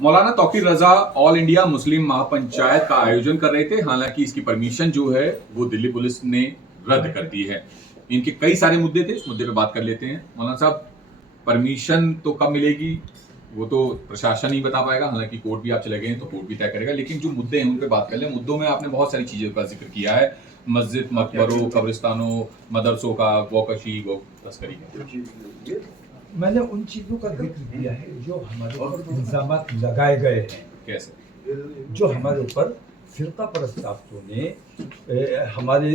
मौलाना तौकीर रजा all India Muslim महापंचायत का आयोजन कर रहे थे। हालांकि इसकी परमिशन जो है वो दिल्ली पुलिस ने रद्द कर दी है। इनके कई सारे मुद्दे थे, इस मुद्दे पे बात कर लेते हैं। मौलाना साहब, परमिशन तो कब मिलेगी वो तो प्रशासन ही बता पाएगा। हालांकि कोर्ट भी आप चले गए हैं तो कोर्ट भी तय करेगा, लेकिन जो मुद्दे हैं उन पे बात कर लें। मुद्दों में आपने बहुत सारी चीजों का जिक्र किया है, मस्जिद, मकबरों, कब्रिस्तानों, मदरसों का, गौकशी, गौ तस्करी का। मैंने उन चीज़ों का जिक्र किया है जो हमारे ऊपर इल्ज़ामात लगाए गए हैं। कैसे? जो हमारे ऊपर फिरका परस्त ताकतों ने हमारे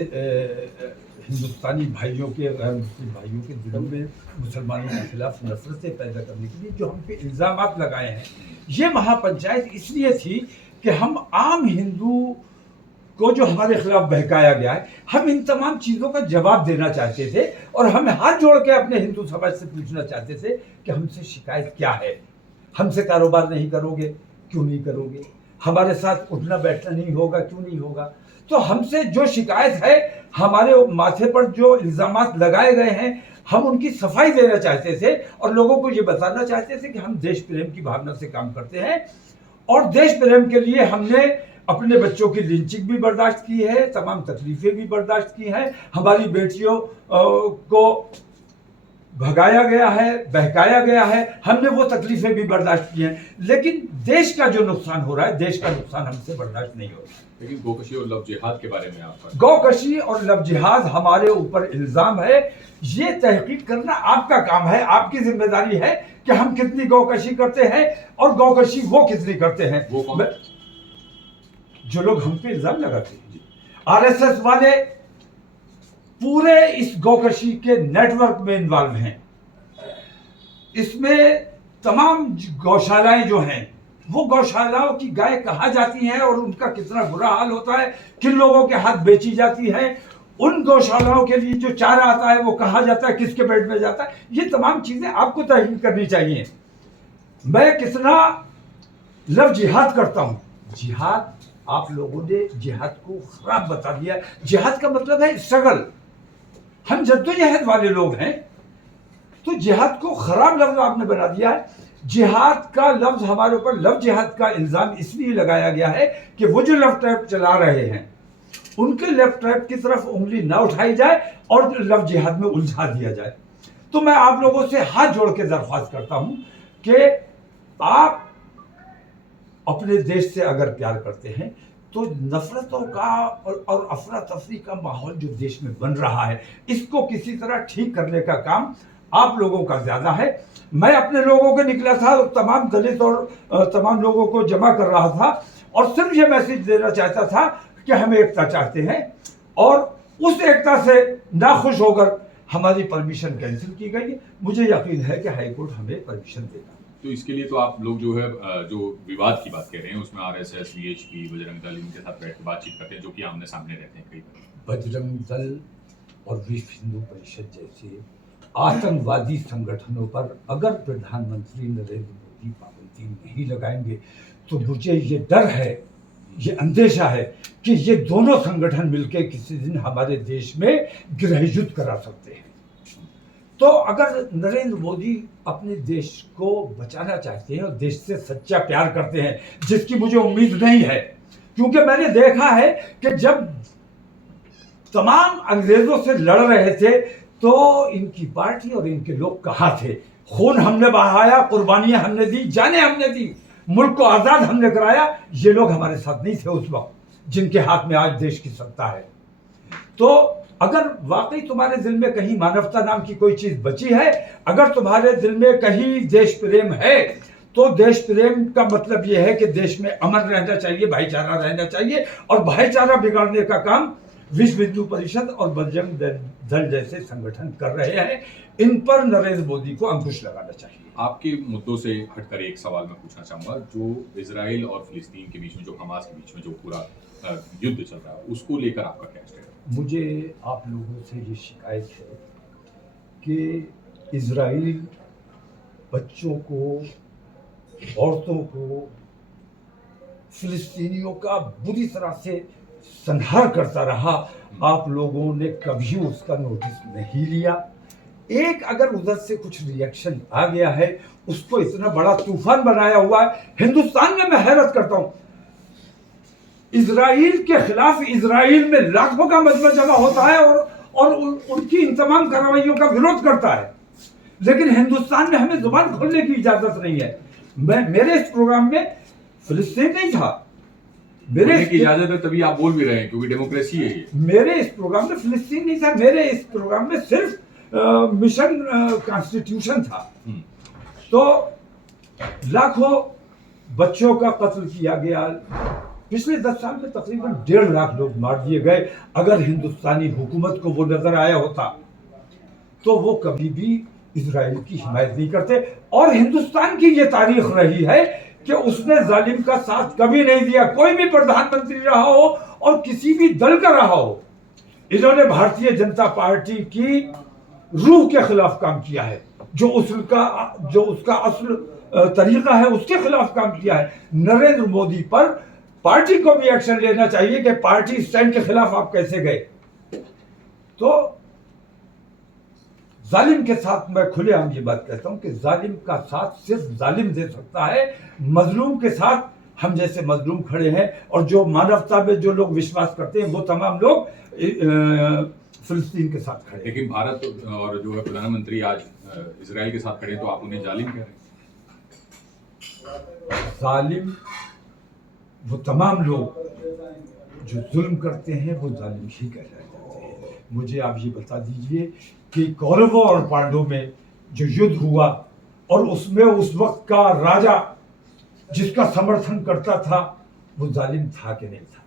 हिंदुस्तानी भाइयों के, गैर मुस्लिम भाइयों के दिलों में मुसलमानों के खिलाफ नफरतें पैदा करने के लिए जो हम पे इल्ज़ामात लगाए हैं। ये महापंचायत इसलिए थी कि हम आम हिंदू को जो हमारे खिलाफ बहकाया गया है, हम इन तमाम चीज़ों का जवाब देना चाहते थे और हम हाथ जोड़ के अपने हिंदू समाज से पूछना चाहते थे कि हमसे शिकायत क्या है। हमसे कारोबार नहीं करोगे, क्यों नहीं करोगे? हमारे साथ उठना बैठना नहीं होगा, क्यों नहीं होगा? तो हमसे जो शिकायत है, हमारे माथे पर जो इल्ज़ामात लगाए गए हैं, हम उनकी सफाई देना चाहते थे और लोगों को ये बताना चाहते थे कि हम देश प्रेम की भावना से काम करते हैं और देश प्रेम के लिए हमने अपने बच्चों की लिंचिंग भी बर्दाश्त की है, तमाम तकलीफें भी बर्दाश्त की हैं, हमारी बेटियों को भगाया गया है, बहकाया गया है, हमने वो तकलीफें भी बर्दाश्त की हैं। लेकिन देश का जो नुकसान हो रहा है, देश का नुकसान हमसे बर्दाश्त नहीं हो रहा। लेकिन गोकशी और लव जिहाद के बारे में आप गौकशी और लव जिहाद हमारे ऊपर इल्जाम है। ये तहकीक करना आपका काम है, आपकी जिम्मेदारी है कि हम कितनी गौकशी करते हैं और गौकशी वो कितनी करते हैं। वो जो लोग हम पे इल्जाम लगाते हैं, आरएसएस वाले पूरे इस गौकशी के नेटवर्क में इन्वॉल्व हैं। इसमें तमाम गौशालाएं जो हैं, वो गौशालाओं की गाय कहाँ जाती हैं और उनका कितना बुरा हाल होता है, किन लोगों के हाथ बेची जाती है, उन गौशालाओं के लिए जो चारा आता है वो कहाँ जाता है, किसके पेट में जाता है, ये तमाम चीजें आपको तहकीक करनी चाहिए। मैं कितना लव जिहाद करता हूं। जिहाद, आप लोगों ने जिहाद को खराब बता दिया। जिहाद का मतलब है स्ट्रगल। हम जद्दोजहद वाले लोग हैं, तो जिहाद को खराब लफ्ज आपने बना दिया है। जिहाद का लफ्ज हमारे ऊपर लव जिहाद का इल्जाम इसलिए लगाया गया है कि वो जो लव ट्रैप चला रहे हैं, उनके लव ट्रैप की तरफ उंगली ना उठाई जाए और लव जिहाद में उलझा दिया जाए। तो मैं आप लोगों से हाथ जोड़ के दरख्वास्त करता हूं कि आप अपने देश से अगर प्यार करते हैं तो नफरतों का और अफरा तफरी का माहौल जो देश में बन रहा है, इसको किसी तरह ठीक करने का काम आप लोगों का ज्यादा है। मैं अपने लोगों के निकला था, तमाम दलित और तमाम लोगों को जमा कर रहा था और सिर्फ ये मैसेज देना चाहता था कि हम एकता चाहते हैं और उस एकता से नाखुश होकर हमारी परमिशन कैंसिल की गई। मुझे यकीन है कि हाईकोर्ट हमें परमिशन देगा। तो इसके लिए तो आप लोग जो है जो विवाद की बात कह रहे हैं उसमें आरएसएस, वीएचपी, बजरंग दल, इनके साथ बैठ के बातचीत करते हैं, जो कि आमने सामने रहते हैं कई बार। बजरंग दल और विश्व हिंदू परिषद जैसे आतंकवादी संगठनों पर अगर प्रधानमंत्री नरेंद्र मोदी पाबंदी नहीं लगाएंगे तो मुझे ये डर है, ये अंदेशा है कि ये दोनों संगठन मिलकर किसी दिन हमारे देश में गृह युद्ध करा सकते हैं। तो अगर नरेंद्र मोदी अपने देश को बचाना चाहते हैं और देश से सच्चा प्यार करते हैं, जिसकी मुझे उम्मीद नहीं है, क्योंकि मैंने देखा है कि जब तमाम अंग्रेजों से लड़ रहे थे तो इनकी पार्टी और इनके लोग कहाँ थे? खून हमने बहाया, कुर्बानियां हमने दी, जानें हमने दी, मुल्क को आजाद हमने कराया। ये लोग हमारे साथ नहीं थे उस वक्त जिनके हाथ में आज देश की सत्ता है। तो अगर वाकई तुम्हारे दिल में कहीं मानवता नाम की कोई चीज बची है, अगर तुम्हारे दिल में कहीं देश प्रेम है, तो देश प्रेम का मतलब यह है कि देश में अमन रहना चाहिए, भाईचारा रहना चाहिए और भाईचारा बिगाड़ने का काम विश्व हिंदू परिषद और बजरंग दल जैसे संगठन कर रहे हैं। इन पर नरेंद्र मोदी को अंकुश लगाना चाहिए। आपके मुद्दों से हटकर एक सवाल मैं पूछना चाहूंगा, जो इजराइल और फिलिस्तीन के बीच में, जो हमास के बीच में जो पूरा युद्ध चल रहा है, उसको लेकर आपका क्या स्टैंड है? मुझे आप लोगों से ये शिकायत है कि इजराइल बच्चों को, औरतों को, फिलिस्तीनियों का बुरी तरह से संहार करता रहा। आप लोगों ने कभी उसका नोटिस नहीं लिया। एक अगर उधर से कुछ रिएक्शन आ गया है, उसको इतना बड़ा तूफान बनाया हुआ है हिंदुस्तान में। मैं हैरत करता हूं, इजराइल के खिलाफ इजराइल में लाखों का मजमा जमा होता है और उनकी इन तमाम कार्रवाइयों का विरोध करता है, लेकिन हिंदुस्तान में हमें जुबान खोलने की इजाजत नहीं है। मेरे इस प्रोग्राम में फिलिस्तीन नहीं था, बोलने की इजाजत है तभी आप बोल भी रहे हैं, क्योंकि डेमोक्रेसी है ये। मेरे इस प्रोग्राम में फिलिस्तीन नहीं था, मेरे इस प्रोग्राम में सिर्फ मिशन कॉन्स्टिट्यूशन था। तो लाखों बच्चों का कत्ल किया गया, पिछले 10 साल में तकरीबन 1.5 लाख लोग मार दिए गए। अगर हिंदुस्तानी हुकूमत को वो नजर आया होता तो वो कभी भी इजराइल की हिमायत नहीं करते। और हिंदुस्तान की ये तारीख रही है कि उसने जालिम का साथ कभी नहीं दिया, कोई भी प्रधानमंत्री रहा हो और किसी भी दल का रहा हो। इन्होंने भारतीय जनता पार्टी की रूह के खिलाफ काम किया है, जो उसका असल तरीका है उसके खिलाफ काम किया है। नरेंद्र मोदी पर पार्टी को भी एक्शन लेना चाहिए कि पार्टी स्टैंड के खिलाफ आप कैसे गए। तो जालिम के साथ मैं खुलेआम ये बात कहता हूं कि जालिम का साथ सिर्फ जालिम दे सकता है, मजलूम के साथ हम जैसे मजलूम खड़े हैं, और जो मानवता में जो लोग विश्वास करते हैं वो तमाम लोग फिलिस्तीन के साथ खड़े। लेकिन भारत और जो है प्रधानमंत्री आज इजराइल के साथ खड़े, तो आप उन्हें जालिम कह रहे हैं। जालिम वो तमाम लोग जो जुल्म करते हैं वो जालिम ही कहलाए जाते हैं। मुझे आप ये बता दीजिए कि कौरवों और पांडवों में जो युद्ध हुआ और उसमें उस वक्त का राजा जिसका समर्थन करता था वो जालिम था कि नहीं था?